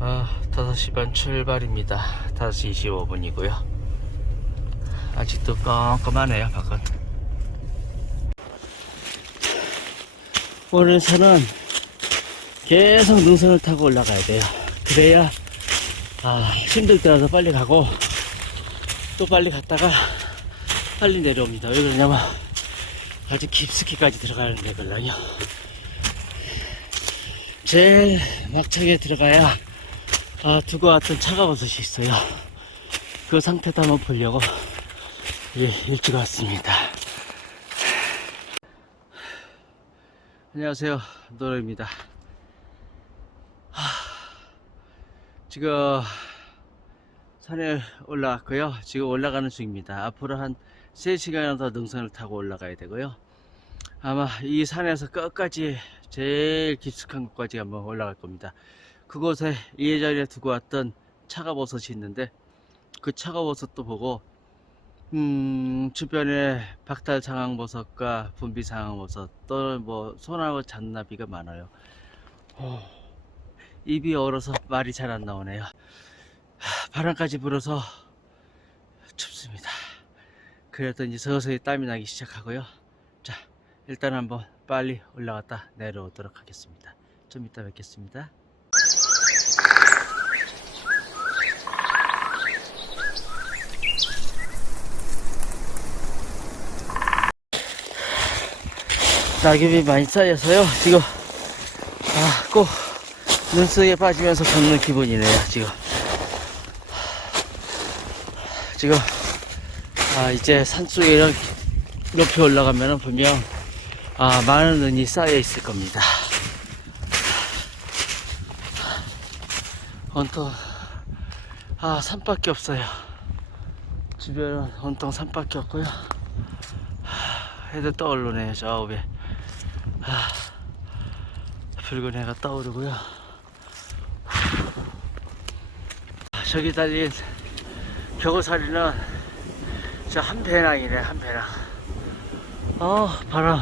아, 5시 반 출발입니다. 5시 25분이고요. 아직도 껌껌하네요, 바깥. 오늘 산은 계속 능선을 타고 올라가야 돼요. 그래야, 아, 힘들 때라도 빨리 가고, 또 빨리 갔다가, 빨리 내려옵니다. 왜 그러냐면, 아주 깊숙이까지 들어가는 데걸랑요. 제일 막창에 들어가야 아, 두고 왔던 차가버섯이 있어요. 그 상태도 한번 보려고 예, 일찍 왔습니다. 안녕하세요. 노래입니다. 하, 지금 산에 올라왔고요. 지금 올라가는 중입니다. 앞으로 한 3시간 더 능선을 타고 올라가야 되고요. 아마 이 산에서 끝까지 제일 깊숙한 곳까지 한번 올라갈 겁니다. 그곳에 예전에 두고 왔던 차가버섯이 있는데 그 차가버섯도 보고 음 주변에 박달 상황버섯과 분비 상황버섯 또 뭐 소나무 잔나비가 많아요. 오, 입이 얼어서 말이 잘 안 나오네요. 하, 바람까지 불어서 춥습니다. 이제 서서히 땀이 나기 시작하고요. 자, 일단 한번 빨리 올라갔다 내려오도록 하겠습니다. 좀 이따 뵙겠습니다. 낙엽이 많이 쌓여서요. 지금 아, 꼭 눈속에 빠지면서 걷는 기분이네요. 지금 지금 아, 이제 산속에 이렇게 높이 올라가면 분명 아, 많은 눈이 쌓여 있을 겁니다. 온통 아 산밖에 없어요. 주변은 온통 산밖에 없고요. 하, 해도 떠오르네요 저 위에. 아, 붉은 해가 떠오르고요. 아, 저기 달린 벽어사리는 저 한 배낭이네 한 배낭. 아 바람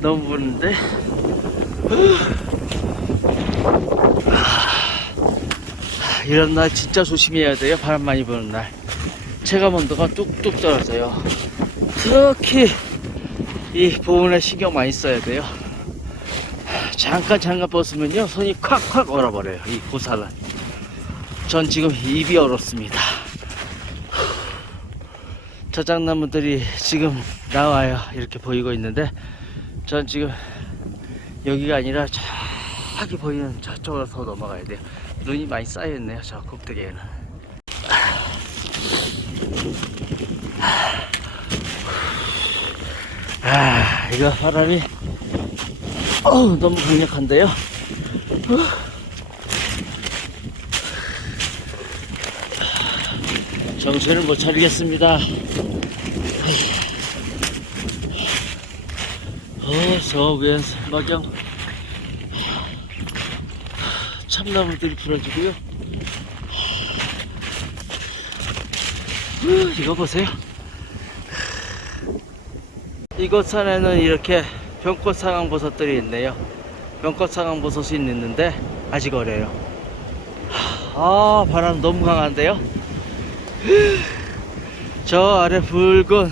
너무 부는데. 이런 날 진짜 조심해야 돼요. 바람 많이 부는 날. 체감 온도가 뚝뚝 떨어져요. 특히 이 보온에 신경 많이 써야 돼요. 잠깐 잠깐 벗으면요 손이 콱콱 얼어버려요. 이 고사는. 전 지금 입이 얼었습니다. 저장나무들이 지금 나와요. 이렇게 보이고 있는데 전 지금 여기가 아니라 저기 보이는 저쪽으로 더 넘어가야 돼요. 눈이 많이 쌓여있네요. 저 꼭대기에는. 아, 이거 바람이 어우, 너무 강력한데요. 정신을 못 차리겠습니다. 어, 저 위에 막양 참나무들이 부러지고요. 후, 이거 보세요. 이곳 산에는 이렇게 병꽃 상황버섯들이 있네요. 병꽃 상황버섯이 있는데 아직 어려요. 아 바람 너무 강한데요. 저 아래 붉은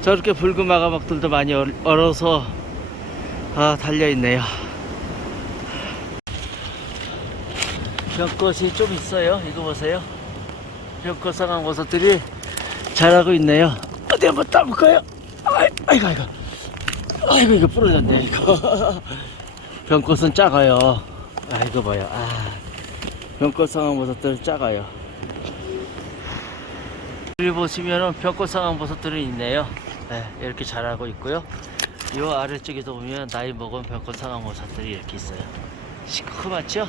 저렇게 붉은 마가막들도 많이 얼- 얼어서 아 달려 있네요. 벽꽃이 좀 있어요. 이거 보세요. 벽꽃 상황 버섯들이 자라고 있네요. 어디 한번 따볼까요? 아이, 아이고, 아이고. 아이고, 이거 부러졌네, 이거. 병꽃은 작아요. 아이고, 봐요. 아. 병꽃 상황 버섯들 작아요. 여기 보시면은 병꽃 상황 버섯들이 있네요. 네, 이렇게 자라고 있고요. 이 아래쪽에도 보면 나이 먹은 병꽃 상황 버섯들이 이렇게 있어요. 시커멓죠?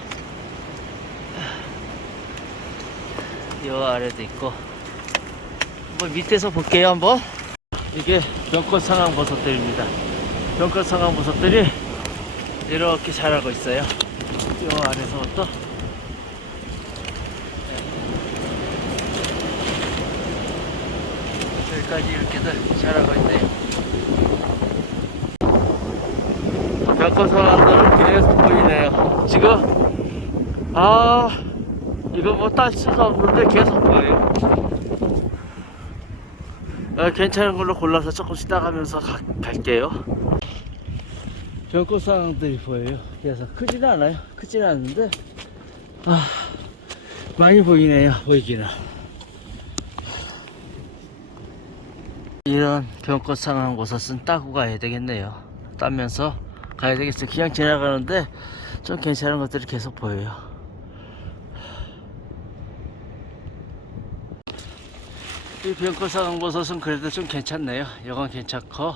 이 아래도 있고 한번 밑에서 볼게요 한번. 이게 병꽃 상황 버섯들입니다. 병꽃 상황 버섯들이 이렇게 자라고 있어요. 이 아래서부터. 여기까지 이렇게들 자라고 있네요. 벽화사람들은 계속 보이네요. 지금, 아, 이거 뭐 딸 수도 없는데 계속 보여요. 아, 괜찮은 걸로 골라서 조금씩 따가면서 가- 갈게요. 벽화사람들이 보여요. 그래서 크지는 않아요. 크지는 않는데, 아, 많이 보이네요. 보이기는. 이런 병꽃 상한 곳은 따고 가야 되겠네요. 따면서 가야 되겠어요. 그냥 지나가는데 좀 괜찮은 것들이 계속 보여요. 이 병꽃 곳은 그래도 좀 괜찮네요. 이건 괜찮고,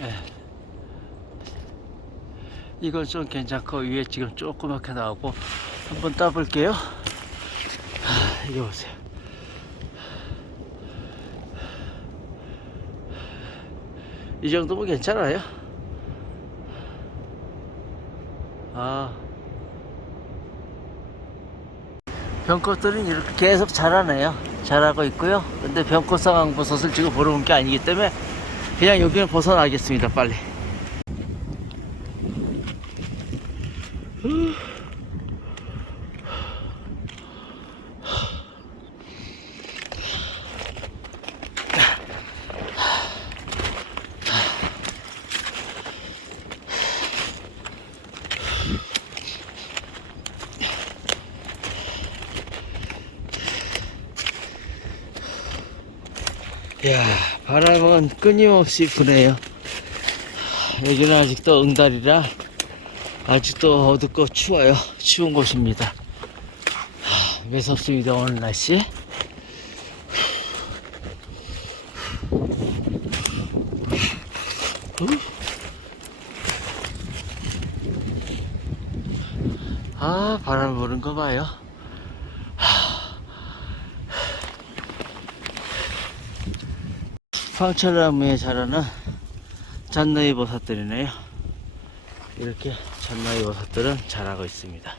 예. 이건 좀 괜찮고 위에 지금 조그맣게 나오고 한번 따볼게요. 하, 이거 보세요. 이 정도면 괜찮아요. 아. 병꽃들은 이렇게 계속 자라네요. 자라고 있고요. 근데 병꽃 상 황버섯을 지금 보러 온 게 아니기 때문에 그냥 여기는 벗어나겠습니다. 빨리. 야, 바람은 끊임없이 부네요. 여기는 아직도 응달이라 아직도 어둡고 추워요. 추운 곳입니다. 하, 매섭습니다, 오늘 날씨. 아, 바람 부는 거 봐요. 황철나무에 자라는 잔나이 버섯들이네요. 이렇게 잔나이 버섯들은 자라고 있습니다.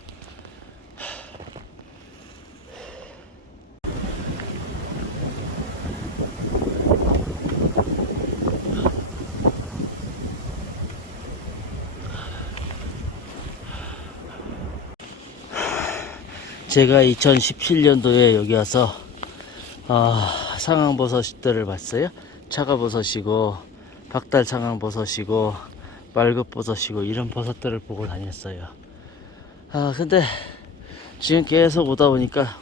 제가 2017년도에 여기 와서 아, 상황버섯들을 봤어요. 차가버섯이고 박달 상황버섯이고 말급버섯이고 이런 버섯들을 보고 다녔어요. 아 근데 지금 계속 오다 보니까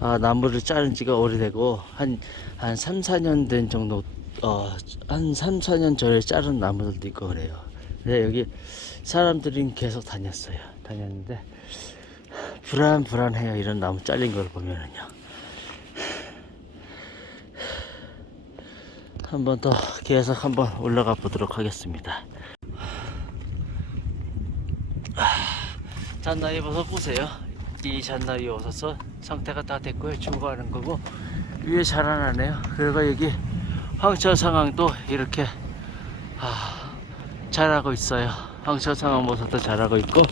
아, 나무를 자른 지가 오래되고 한, 한 3, 4년 된 정도 어, 한 3, 4년 전에 자른 나무들도 있고 그래요. 근데 여기 사람들이 계속 다녔어요. 다녔는데 불안불안해요. 이런 나무 잘린 걸 보면은요. 한 번 더 계속 한번 올라가 보도록 하겠습니다. 잔나이 버섯 보세요. 이 잔나이 버섯은 상태가 다 됐고요. 죽어가는 거고 위에 자라나네요. 그리고 여기 황철 상황도 이렇게 아, 자라고 있어요. 황철 상황 버섯도 자라고 있고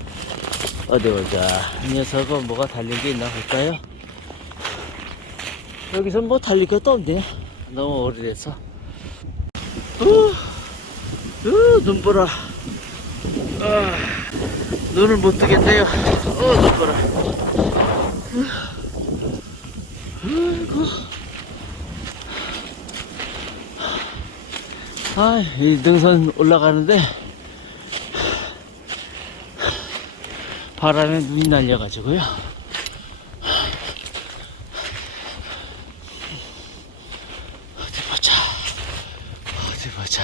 어디 보자. 이 녀석은 뭐가 달린 게 있나 볼까요? 여기서 뭐 달릴 것도 없네. 너무 오래돼서. 우, 우, 눈보라. 아, 눈을 못 뜨겠네요. 어, 눈 보라. 아이고. 아, 이 능선 올라가는데 바람에 눈이 날려가지고요. 어디 보자. 어디 보자.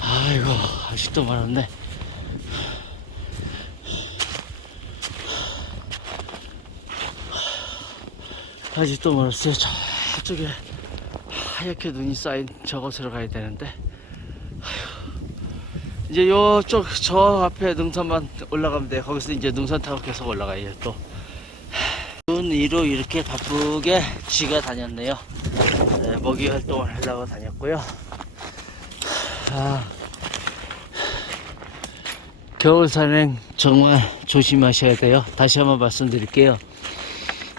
아이고, 많았네. 아직도 멀었어요. 저쪽에 하얗게 눈이 쌓인 저곳으로 가야 되는데. 이제 요쪽 저 앞에 능선만 올라가면 돼. 거기서 이제 능선 타고 계속 올라가요 또. 눈 위로 이렇게 바쁘게 쥐가 다녔네요. 네, 먹이 활동을 하려고 다녔고요. 아, 겨울 산행 정말 조심하셔야 돼요. 다시 한번 말씀드릴게요.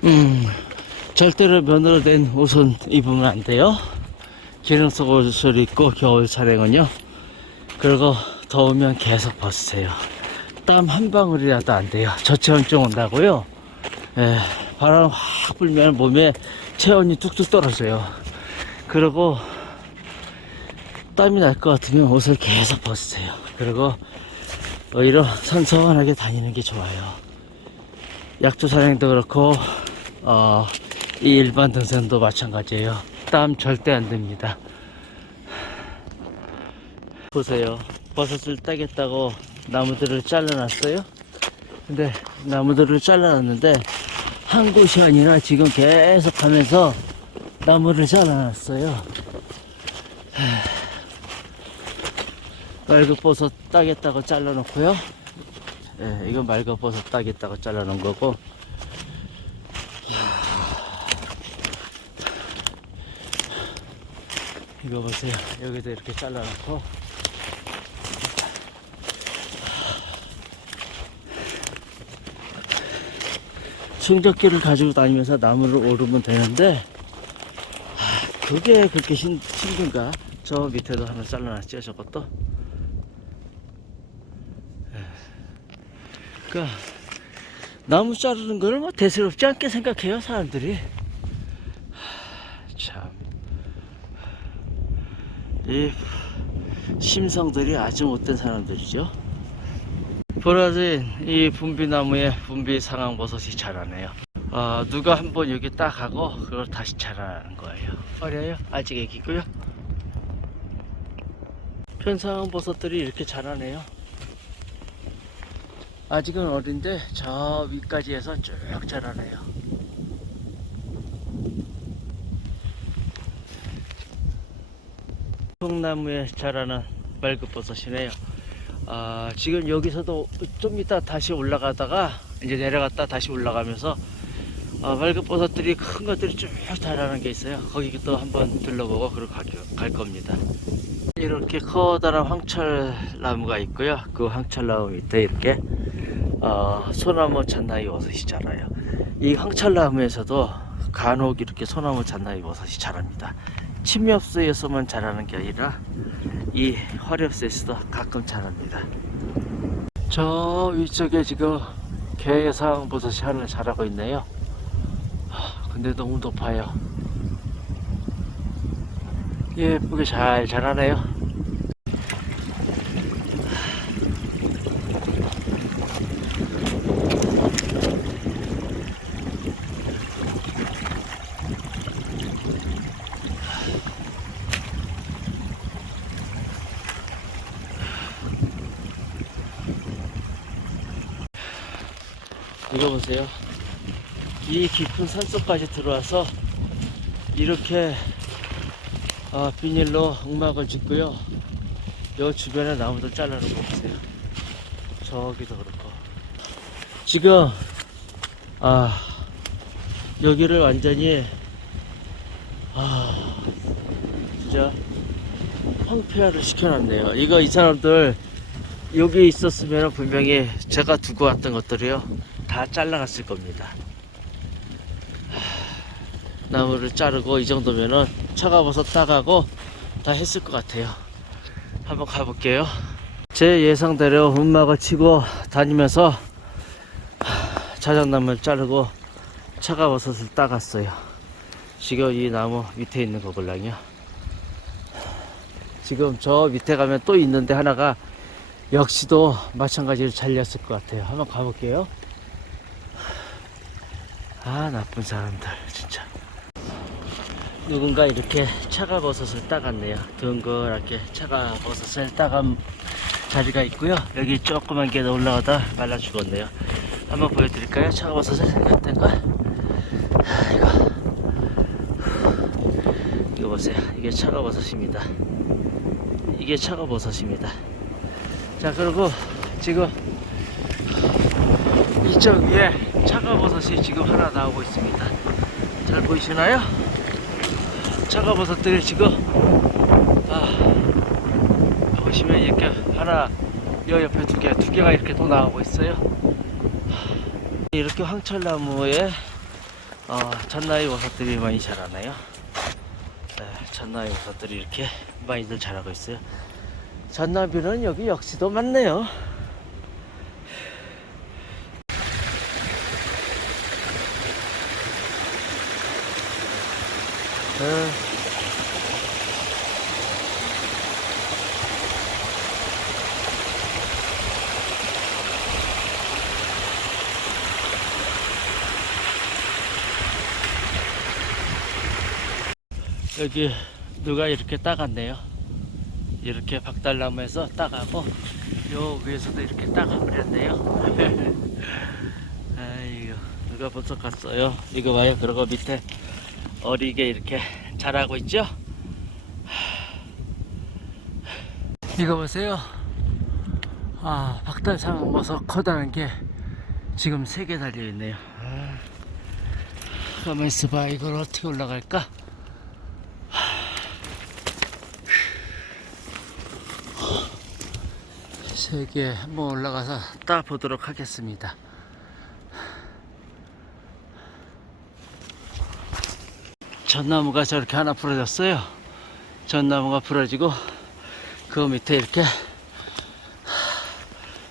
음, 절대로 면으로 된 옷은 입으면 안 돼요. 기능 속 옷을 입고 겨울 산행은요. 그리고 더우면 계속 벗으세요. 땀 한 방울이라도 안 돼요. 저체온증 온다고요. 예, 바람 확 불면 몸에 체온이 뚝뚝 떨어져요. 그리고 땀이 날 것 같으면 옷을 계속 벗으세요. 그리고 오히려 선선하게 다니는 게 좋아요. 약초 산행도 그렇고 어, 이 일반 등산도 마찬가지예요. 땀 절대 안 됩니다. 보세요. 버섯을 따겠다고 나무들을 잘라놨어요. 근데 나무들을 잘라놨는데 한 곳이 아니라 지금 계속 하면서 나무를 잘라놨어요. 말급버섯 따겠다고 잘라놓고요. 예, 이건 말급버섯 따겠다고 잘라놓은 거고. 이거 보세요. 여기도 이렇게 잘라놓고. 충격기를 가지고 다니면서 나무를 오르면 되는데, 아, 그게 그렇게 힘, 힘든가? 저 밑에도 하나 잘라놨죠, 저것도. 그러니까 나무 자르는 거를 뭐 대수롭지 않게 생각해요 사람들이. 하, 참. 이 심성들이 아주 못된 사람들이죠. 브라질 이 분비나무에 분비 상황버섯이 자라네요. 어, 누가 한번 여기 딱 하고 그걸 다시 자라는 거예요. 어려요? 아직 애기고요. 편상버섯들이 이렇게 자라네요 아직은 어린데 저 위까지 해서 쭉 자라네요. 통나무에 자라는 말급버섯이네요. 아, 지금 여기서도 좀 이따 다시 올라가다가 이제 내려갔다 다시 올라가면서 아, 말급버섯들이 큰 것들이 쭉 자라는 게 있어요. 거기 또 한번 둘러보고 그러고 갈, 갈 겁니다. 이렇게 커다란 황철나무가 있고요. 그 황철나무 밑에 이렇게 어, 소나무 잣나이 버섯이 자라요. 이 황철나무에서도 간혹 이렇게 소나무 잣나이 버섯이 자랍니다. 침엽수에서만 자라는 게 아니라 이 화렵수에서도 가끔 자랍니다. 저 위쪽에 지금 개상 버섯이 하나 자라고 있네요. 하, 근데 너무 높아요. 예쁘게 잘 자라네요. 이거 보세요. 이 깊은 산속까지 들어와서 이렇게 아, 비닐로 음막을 짓고요. 요 주변에 나무들 잘라놓은 거 보세요. 저기도 그렇고. 지금, 아, 여기를 완전히, 아, 진짜, 황폐화를 시켜놨네요. 이거 이 사람들, 여기 있었으면 분명히 제가 두고 왔던 것들이요. 다 잘라갔을 겁니다. 나무를 자르고 이 정도면은 차가워서 따가고 다 했을 것 같아요. 한번 가볼게요. 제 예상대로 음막을 치고 다니면서 자작나무를 자르고 차가워섯을 따갔어요. 지금 이 나무 밑에 있는 거걸랑요. 지금 저 밑에 가면 또 있는데 하나가 역시도 마찬가지로 잘렸을 것 같아요. 한번 가볼게요. 아 나쁜 사람들 진짜. 누군가 이렇게 차가 버섯을 따갔네요. 둥그랗게 차가 버섯을 따간 자리가 있고요. 여기 조그만 게 올라가다 말라 죽었네요. 한번 보여드릴까요? 차가 버섯을 생겼던 거. 아, 이거. 이거 보세요. 이게 차가 버섯입니다. 이게 차가 버섯입니다. 자, 그리고 지금 이쪽 위에 차가버섯이 지금 하나 나오고 있습니다. 잘 보이시나요? 차가버섯들이 지금 아, 보시면 이렇게 하나 여 옆에 두 개, 두 개가 이렇게 또 나오고 있어요. 이렇게 황철나무에 어, 잣나이 버섯들이 많이 자라나요? 네, 잣나이 버섯들이 이렇게 많이들 자라고 있어요. 잔나비는 여기 역시도 많네요. 어. 여기 누가 이렇게 따갔네요. 이렇게 박달나무에서 따가고 요 위에서도 이렇게 따가버렸네요. 아이고 누가 벌써 갔어요. 이거 봐요. 그리고 밑에 어리게 이렇게 자라고 있죠. 이거 보세요. 아 박달상어버섯 커다란 게 지금 세 개 달려 있네요. 아, 가만 있어봐. 이걸 어떻게 올라갈까? 세개 한번 올라가서 따 보도록 하겠습니다. 전나무가 저렇게 하나 부러졌어요. 전나무가 부러지고 그 밑에 이렇게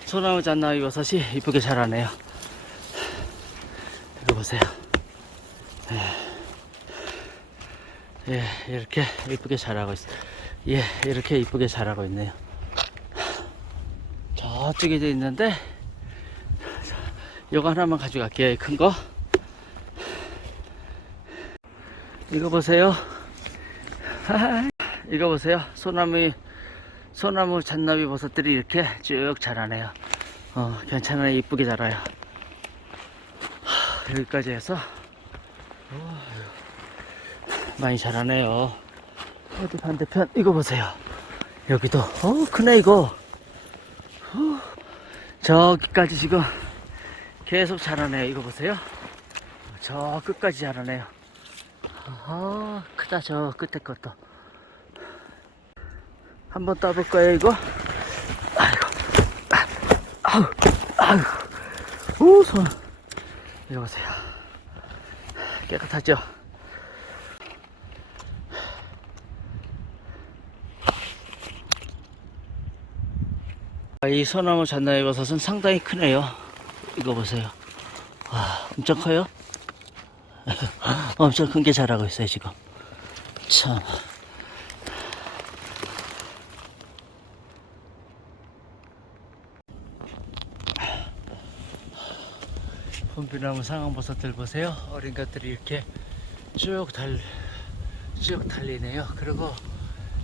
소나무 잣나무 버섯이 이쁘게 자라네요. 이거 보세요. 예, 예, 이렇게 이쁘게 자라고 있어요. 예, 이렇게 이쁘게 자라고 있네요. 저쪽에 돼 있는데 요거 하나만 가져갈게요 큰 거 이거 보세요. 이거 보세요. 소나무 소나무 잔나비 버섯들이 이렇게 쭉 자라네요. 어 괜찮아요. 이쁘게 자라요. 하, 여기까지 해서 어, 많이 자라네요. 어디 반대편? 이거 보세요. 여기도. 어 크네 이거. 저기까지 지금 계속 자라네요. 이거 보세요. 저 끝까지 자라네요. 아, 크다, 저 끝에 것도. 한번 따볼 거예요, 이거. 아이고, 아우, 아우, 오, 손. 이거 보세요. 깨끗하죠? 아, 이 소나무 잣나이 버섯은 상당히 크네요. 이거 보세요. 와, 엄청 커요? 엄청 큰 게 자라고 있어요, 지금. 참. 봄비나무 상황버섯들 보세요. 어린 것들이 이렇게 쭉 달, 쭉 달리네요. 그리고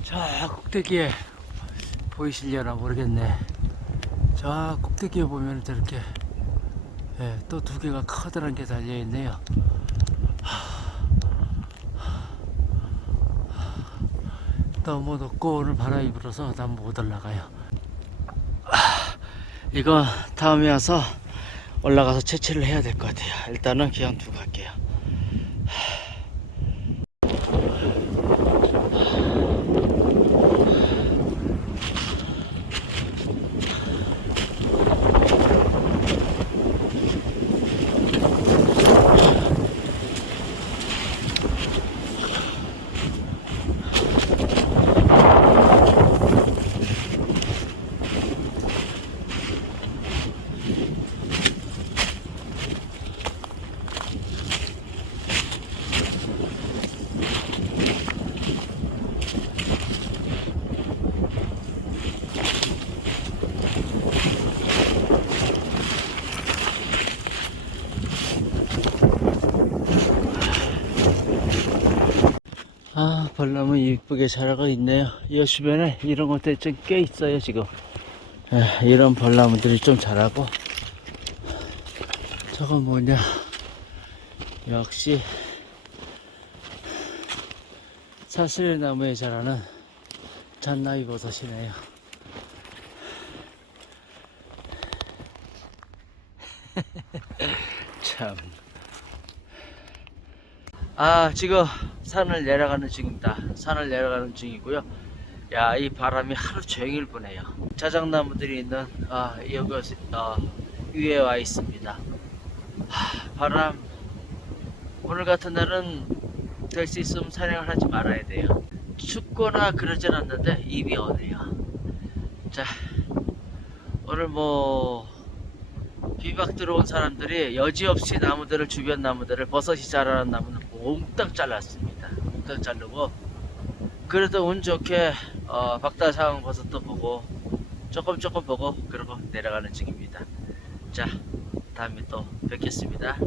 저 꼭대기에 보이시려나 모르겠네. 저 꼭대기에 보면 저렇게 예, 또 두 개가 커다란 게 달려 있네요. 너무 높고 오늘 바람이 불어서 난 못 올라가요. 이거 다음에 와서 올라가서 채취를 해야 될 것 같아요. 일단은 그냥 두고 갈게요. 아, 벌나무 이쁘게 자라고 있네요. 이 주변에 이런 것들이 좀 꽤 있어요, 지금. 에, 이런 벌나무들이 좀 자라고. 저건 뭐냐. 역시, 사슬나무에 자라는 잣나이 버섯이네요. 참. 아, 지금 산을 내려가는 중입니다. 산을 내려가는 중이고요. 야, 이 바람이 하루 종일 부네요. 자작나무들이 있는 아, 여기 어, 위에 와 있습니다. 하, 바람 오늘 같은 날은 될 수 있으면 산행을 하지 말아야 돼요. 춥거나 그러진 않는데 입이 어네요. 자, 오늘 뭐 비박 들어온 사람들이 여지없이 나무들을 주변 나무들을 버섯이 자라는 나무는 몽땅 잘랐습니다. 몽땅 자르고 그래도 운 좋게 어, 박다상 버섯도 보고 조금 조금 보고 그러고 내려가는 중입니다. 자, 다음에 또 뵙겠습니다.